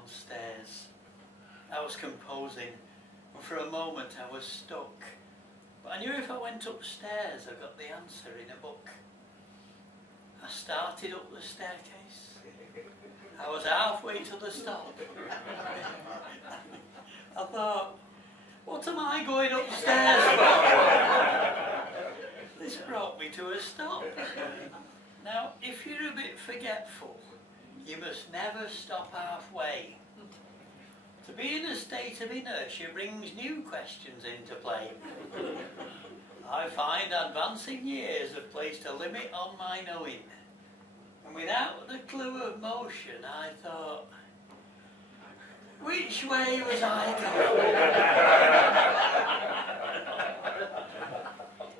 downstairs. I was composing, and for a moment I was stuck. But I knew if I went upstairs I got the answer in a book. I started up the staircase. I was halfway to the stop. I thought, what am I going upstairs for? This brought me to a stop. Now, if you're a bit forgetful, you must never stop halfway. To be in a state of inertia brings new questions into play. I find advancing years have placed a limit on my knowing. And without the clue of motion, I thought, which way was I going?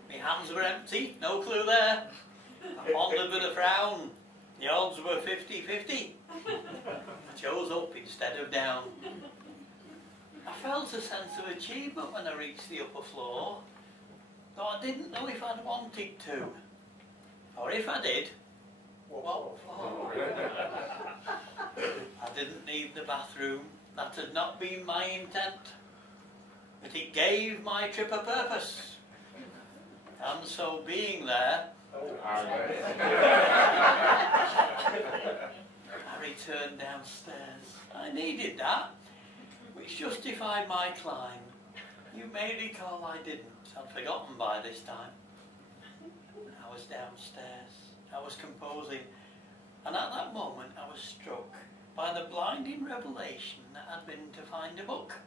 My hands were empty, no clue there. I pondered with a frown. The odds were 50-50. I chose up instead of down. I felt a sense of achievement when I reached the upper floor, though I didn't know if I'd wanted to. Or if I did, what for? I didn't need the bathroom. That had not been my intent. But it gave my trip a purpose. And so being there, I returned downstairs. I needed that, which justified my climb. You may recall I didn't. I'd forgotten by this time. I was downstairs. I was composing. And at that moment I was struck by the blinding revelation that I'd been to find a book.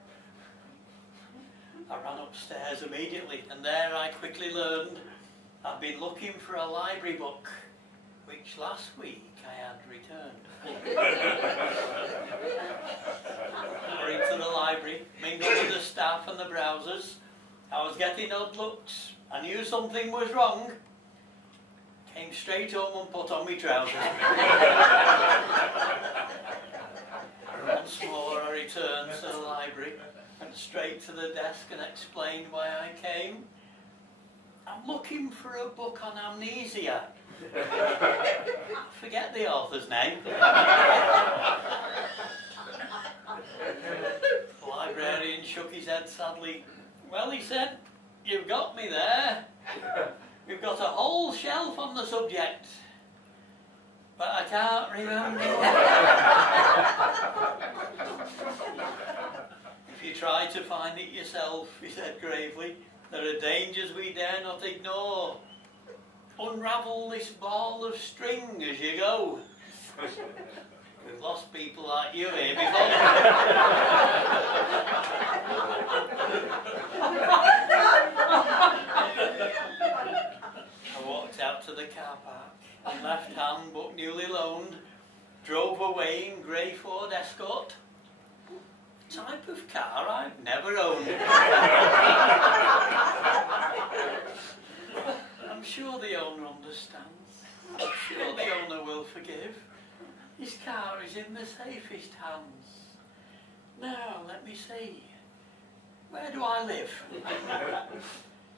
I ran upstairs immediately, and there I quickly learned I'd been looking for a library book, which last week I had returned. Hurried to the library, mingled with the staff and the browsers. I was getting odd looks. I knew something was wrong. Came straight home and put on my trousers. Once more I returned to the library, went straight to the desk and explained why I came. I'm looking for a book on amnesia. Forget the author's name. The librarian shook his head sadly. Well, he said, you've got me there. We've got a whole shelf on the subject, but I can't remember. If you try to find it yourself, he said gravely, there are dangers we dare not ignore. Unravel this ball of string as you go. We've lost people like you here before. I walked out to the car park, and left hand but newly loaned, drove away in grey Ford Escort. A type of car I've never owned. I'm sure the owner understands. I'm sure the owner will forgive. His car is in the safest hands. Now, let me see. Where do I live?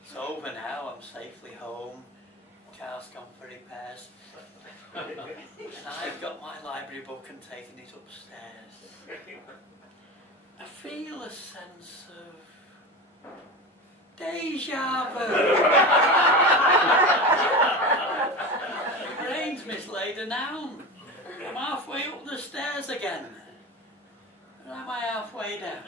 It's over now, I'm safely home. Car's gone for repairs. And I've got my library book and taken it upstairs. I feel a sense of deja vu. My brain's mislaid a noun. I'm halfway up the stairs again. Or am I halfway down?